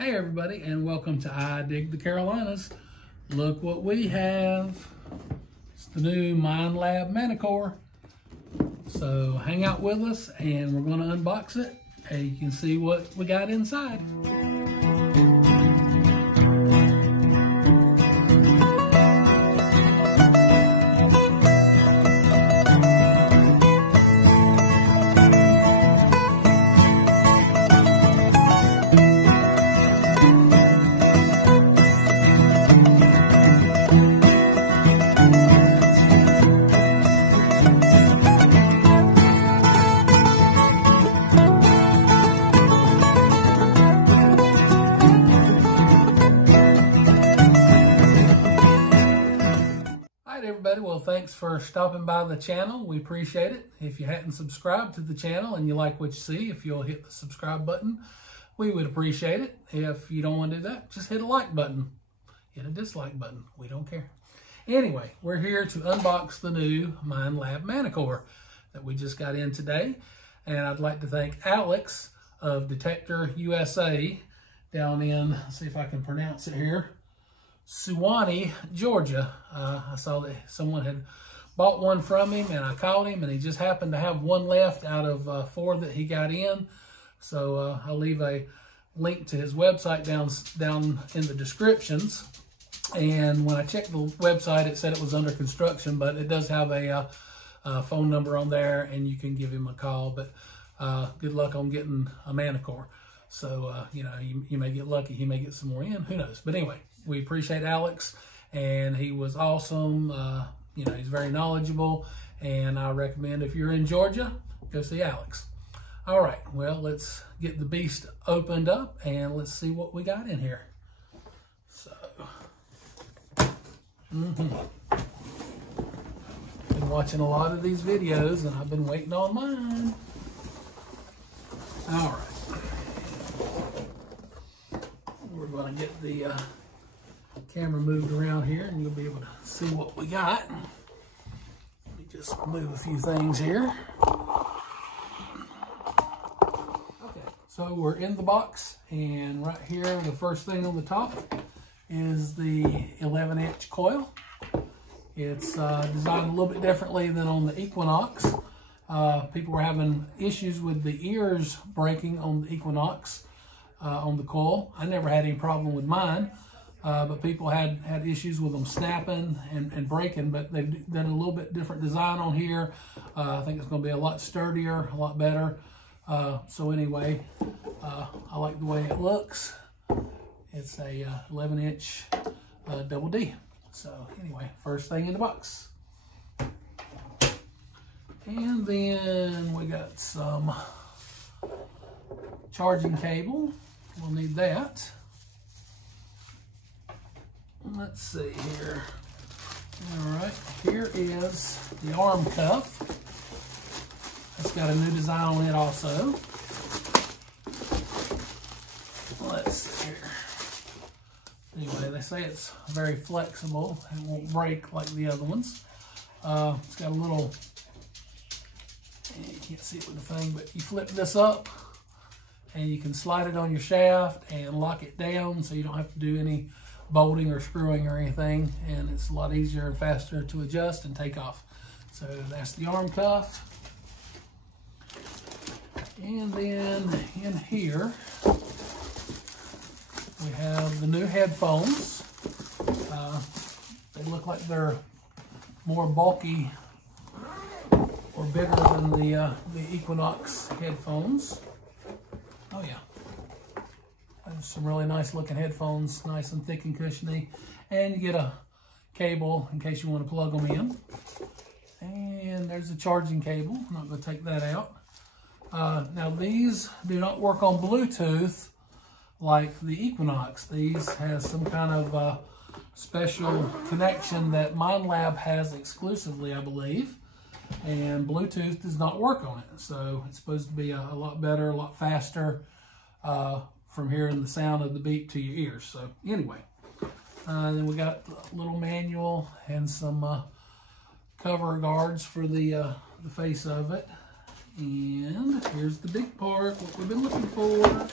Hey everybody, and welcome to I Dig the Carolinas. Look what we have. It's the new Minelab Manticore. So hang out with us and we're going to unbox it and you can see what we got inside. Everybody, well, thanks for stopping by the channel. We appreciate it. If you hadn't subscribed to the channel and you like what you see, if you'll hit the subscribe button, we would appreciate it. If you don't want to do that, just hit a like button. Hit a dislike button. We don't care. Anyway, we're here to unbox the new Minelab Manticore that we just got in today. And I'd like to thank Alex of Detector USA down in, let's see if I can pronounce it here, Suwanee, Georgia. I saw that someone had bought one from him and I called him and he just happened to have one left out of 4 that he got in. So I'll leave a link to his website down in the descriptions. And when I checked the website, it said it was under construction, but it does have a phone number on there and you can give him a call. But good luck on getting a Manticore. So, you know, you may get lucky. He may get some more in. Who knows? But anyway, we appreciate Alex, and he was awesome. You know, he's very knowledgeable, and I recommend if you're in Georgia, go see Alex. All right, well, let's get the beast opened up, and let's see what we got in here. So, been watching a lot of these videos, and I've been waiting on mine. All right. We're going to get the camera moved around here and you'll be able to see what we got. Let me just move a few things here. Okay, so we're in the box and right here the first thing on the top is the 11-inch coil. It's designed a little bit differently than on the Equinox. People were having issues with the ears breaking on the Equinox. On the coil. I never had any problem with mine, but people had issues with them snapping and breaking, but they've done a little bit different design on here. I think it's going to be a lot sturdier, a lot better. So anyway, I like the way it looks. It's a 11-inch double D. So anyway, first thing in the box. And then we got some charging cable. We'll need that. Let's see here. All right, here is the arm cuff. It's got a new design on it also. Let's see here. Anyway, they say it's very flexible and won't break like the other ones. It's got a little, you can't see it with the thing, but you flip this up and you can slide it on your shaft and lock it down so you don't have to do any bolting or screwing or anything, and it's a lot easier and faster to adjust and take off. So that's the arm cuff. And then in here we have the new headphones. They look like they're more bulky or bigger than the Equinox headphones. Oh yeah, there's some really nice looking headphones, nice and thick and cushiony. And you get a cable in case you want to plug them in. And there's a charging cable. I'm not going to take that out. Now these do not work on Bluetooth like the Equinox. These has some kind of special connection that Minelab has exclusively, I believe. And Bluetooth does not work on it. So it's supposed to be a lot better, a lot faster from hearing the sound of the beat to your ears. So anyway, then we got a little manual and some cover guards for the face of it. And here's the big part, what we've been looking for.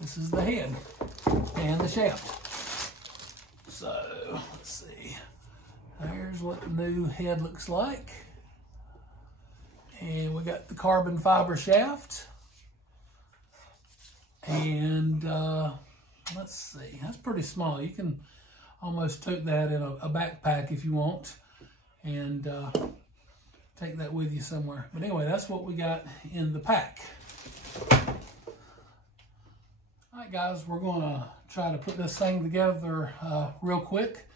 This is the head and the shaft. So let's see. There's what the new head looks like. And we got the carbon fiber shaft. And let's see, that's pretty small. You can almost tote that in a backpack if you want, and take that with you somewhere. But anyway, that's what we got in the pack. All right, guys, we're gonna try to put this thing together real quick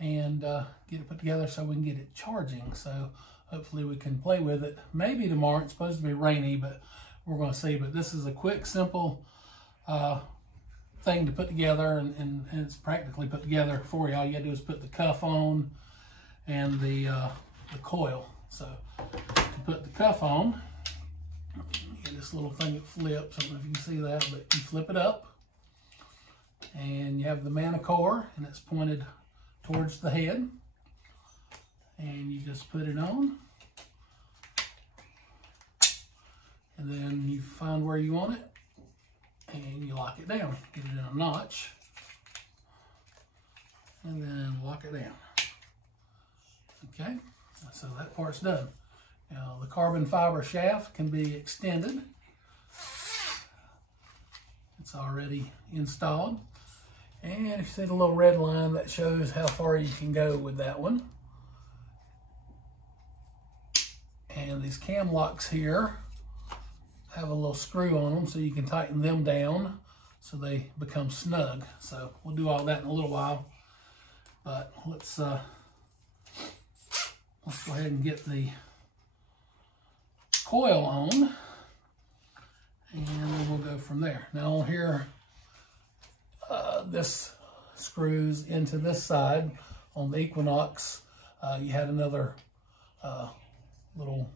and get it put together so we can get it charging. So hopefully we can play with it. Maybe tomorrow. It's supposed to be rainy, but we're gonna see. But this is a quick, simple thing to put together, and it's practically put together for you. All you gotta do is put the cuff on and the coil. So to put the cuff on, you get this little thing that flips. I don't know if you can see that, but you flip it up and you have the Manticore, and it's pointed towards the head, and you just put it on, and then you find where you want it and you lock it down. Get it in a notch and then lock it down. Okay, so that part's done. Now the carbon fiber shaft can be extended. It's already installed, and if you see the little red line, that shows how far you can go with that one. And these cam locks here have a little screw on them, so you can tighten them down so they become snug. So we'll do all that in a little while, but let's go ahead and get the coil on, and then we'll go from there. Now on here, this screws into this side. On the Equinox, you had another little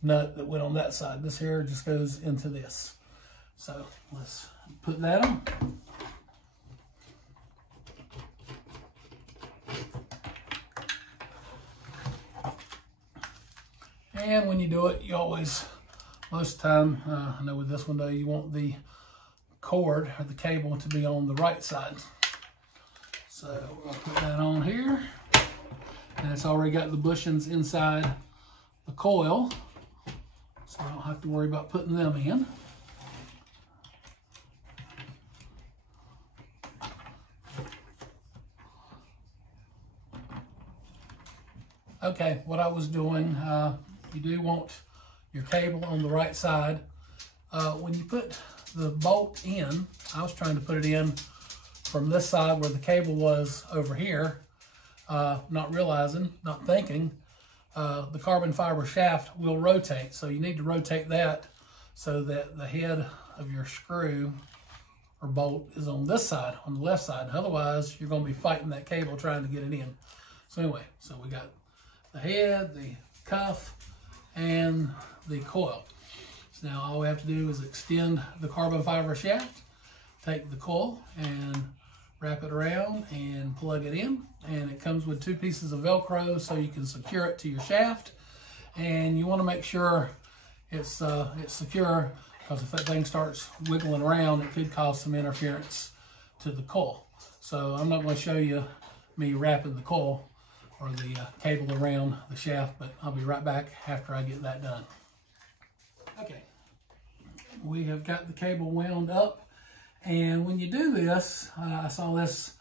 nut that went on that side. This here just goes into this. So let's put that on. And when you do it, you always, most of the time, I know with this one though, you want the cord or the cable to be on the right side. So we're gonna put that on here, and it's already got the bushings inside the coil, so I don't have to worry about putting them in. Okay, what I was doing, you do want your cable on the right side. When you put the bolt in, I was trying to put it in from this side where the cable was over here, not realizing, not thinking, the carbon fiber shaft will rotate. So you need to rotate that so that the head of your screw or bolt is on this side, on the left side. Otherwise, you're going to be fighting that cable trying to get it in. So anyway, so we got the head, the cuff, and the coil. So now all we have to do is extend the carbon fiber shaft, take the coil and wrap it around and plug it in. And it comes with 2 pieces of Velcro so you can secure it to your shaft. And you want to make sure it's secure, because if that thing starts wiggling around, it could cause some interference to the coil. So I'm not going to show you me wrapping the coil or the cable around the shaft, but I'll be right back after I get that done. Okay, we have got the cable wound up, and when you do this, I saw this,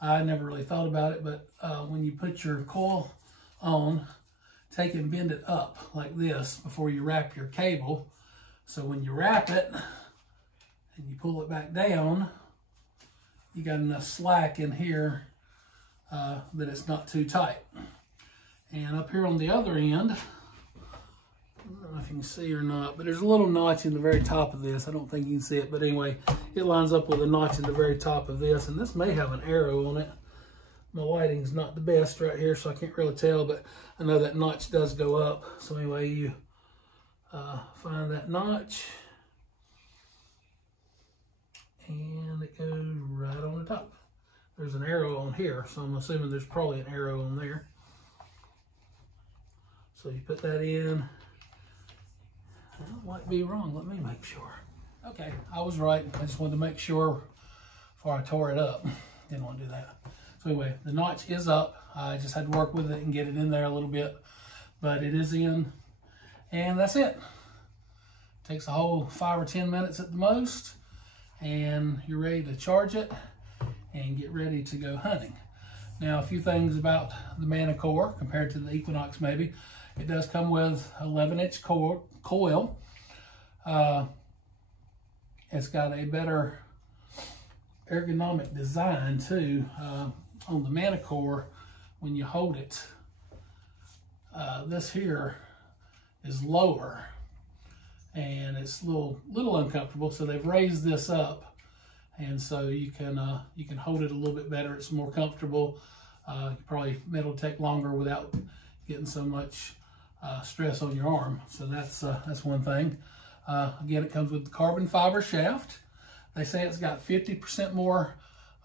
I never really thought about it, but when you put your coil on, take and bend it up like this before you wrap your cable. So when you wrap it and you pull it back down, you got enough slack in here that it's not too tight. And up here on the other end, I don't know if you can see or not, but there's a little notch in the very top of this. I don't think you can see it, but anyway, it lines up with a notch in the very top of this, and this may have an arrow on it. My lighting's not the best right here, so I can't really tell, but I know that notch does go up. So anyway, you find that notch, and it goes right on the top. There's an arrow on here, so I'm assuming there's probably an arrow on there. So you put that in. I might be wrong. Let me make sure. Okay, I was right. I just wanted to make sure before I tore it up. Didn't want to do that. So anyway, the notch is up. I just had to work with it and get it in there a little bit, but it is in, and that's it. Takes a whole 5 or 10 minutes at the most, and you're ready to charge it and get ready to go hunting. Now, a few things about the Manticore compared to the Equinox maybe. It does come with 11-inch coil. It's got a better ergonomic design too. On the Manticore, when you hold it, this here is lower and it's a little uncomfortable. So they've raised this up, and so you can hold it a little bit better. It's more comfortable. You probably metal detect longer without getting so much stress on your arm. So that's one thing. Again, it comes with the carbon fiber shaft. They say it's got 50% more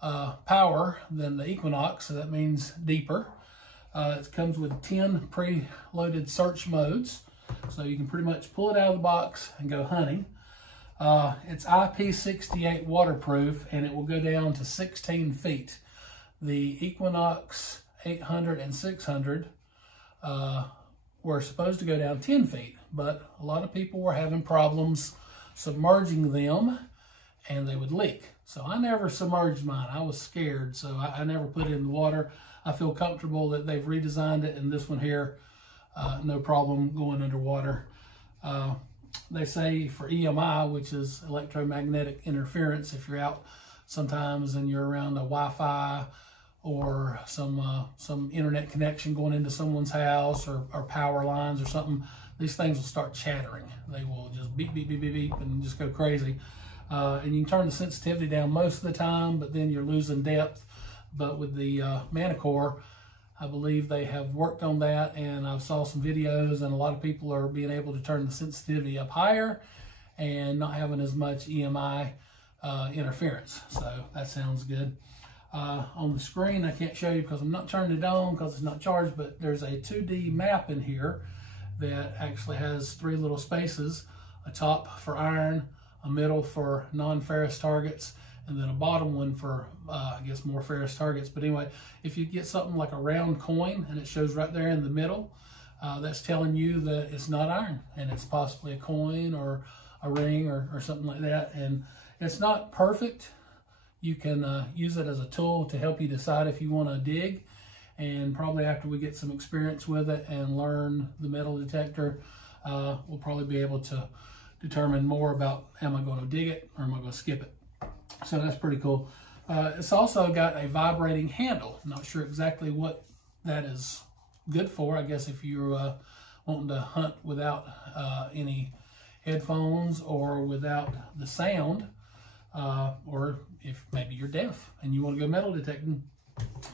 power than the Equinox, so that means deeper. It comes with 10 pre-loaded search modes, so you can pretty much pull it out of the box and go hunting. It's IP68 waterproof, and it will go down to 16 feet. The Equinox 800 and 600 were supposed to go down 10 feet, but a lot of people were having problems submerging them, and they would leak. So I never submerged mine. I was scared, so I never put it in the water. I feel comfortable that they've redesigned it, and this one here, no problem going underwater. They say for EMI, which is electromagnetic interference, if you're out sometimes and you're around a Wi-Fi or some internet connection going into someone's house, or power lines or something, these things will start chattering. They will just beep, beep, beep, beep, beep, and just go crazy. And you can turn the sensitivity down most of the time, but then you're losing depth. But with the Manticore, I believe they have worked on that, and I saw some videos, and a lot of people are being able to turn the sensitivity up higher and not having as much EMI interference. So that sounds good. On the screen, I can't show you because I'm not turning it on because it's not charged, but there's a 2D map in here that actually has 3 little spaces, a top for iron, a middle for non-ferrous targets, and then a bottom one for, I guess, more ferrous targets. But anyway, if you get something like a round coin and it shows right there in the middle, that's telling you that it's not iron, and it's possibly a coin or a ring or something like that. And it's not perfect. You can use it as a tool to help you decide if you want to dig. And probably after we get some experience with it and learn the metal detector, we'll probably be able to determine more about, am I going to dig it or am I going to skip it? So that's pretty cool. It's also got a vibrating handle. I'm not sure exactly what that is good for. I guess if you're wanting to hunt without any headphones or without the sound, or if maybe you're deaf and you want to go metal detecting,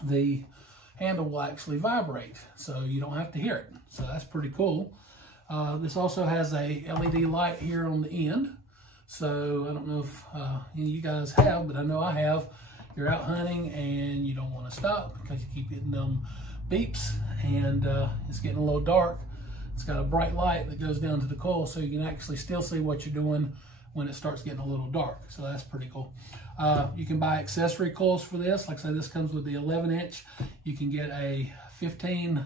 the handle will actually vibrate, so you don't have to hear it. So that's pretty cool. This also has a LED light here on the end. So I don't know if any of you guys have, but I know I have. You're out hunting and you don't want to stop because you keep getting them beeps, and it's getting a little dark. It's got a bright light that goes down to the coil, so you can actually still see what you're doing when it starts getting a little dark. So that's pretty cool. You can buy accessory coils for this. Like I say, this comes with the 11-inch. You can get a 15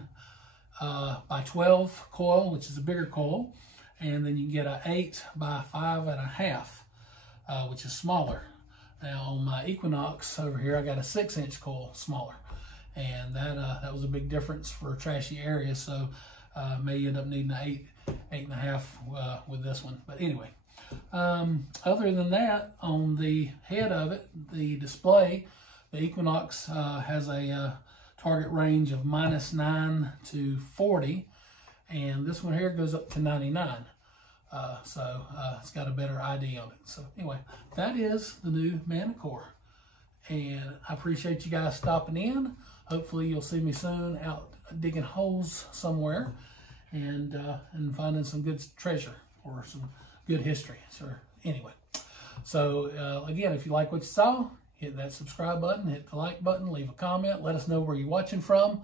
by 12 coil, which is a bigger coil. And then you can get an 8 by 5.5, which is smaller. Now on my Equinox over here, I got a 6-inch coil, smaller. And that was a big difference for trashy areas. So may end up needing an 8.5 with this one. But anyway, other than that, on the head of it, the display, the Equinox has a target range of -9 to 40. And this one here goes up to 99. So it's got a better ID on it. So anyway, that is the new Manticore. And I appreciate you guys stopping in. Hopefully you'll see me soon out digging holes somewhere and finding some good treasure or some good history. So anyway, so again, if you like what you saw, hit that subscribe button, hit the like button, leave a comment, let us know where you're watching from.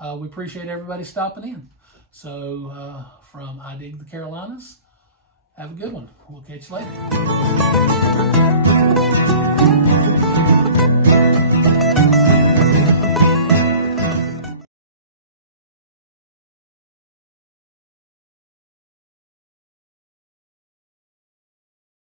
We appreciate everybody stopping in. So from I Dig the Carolinas, Have a good one. We'll catch you later.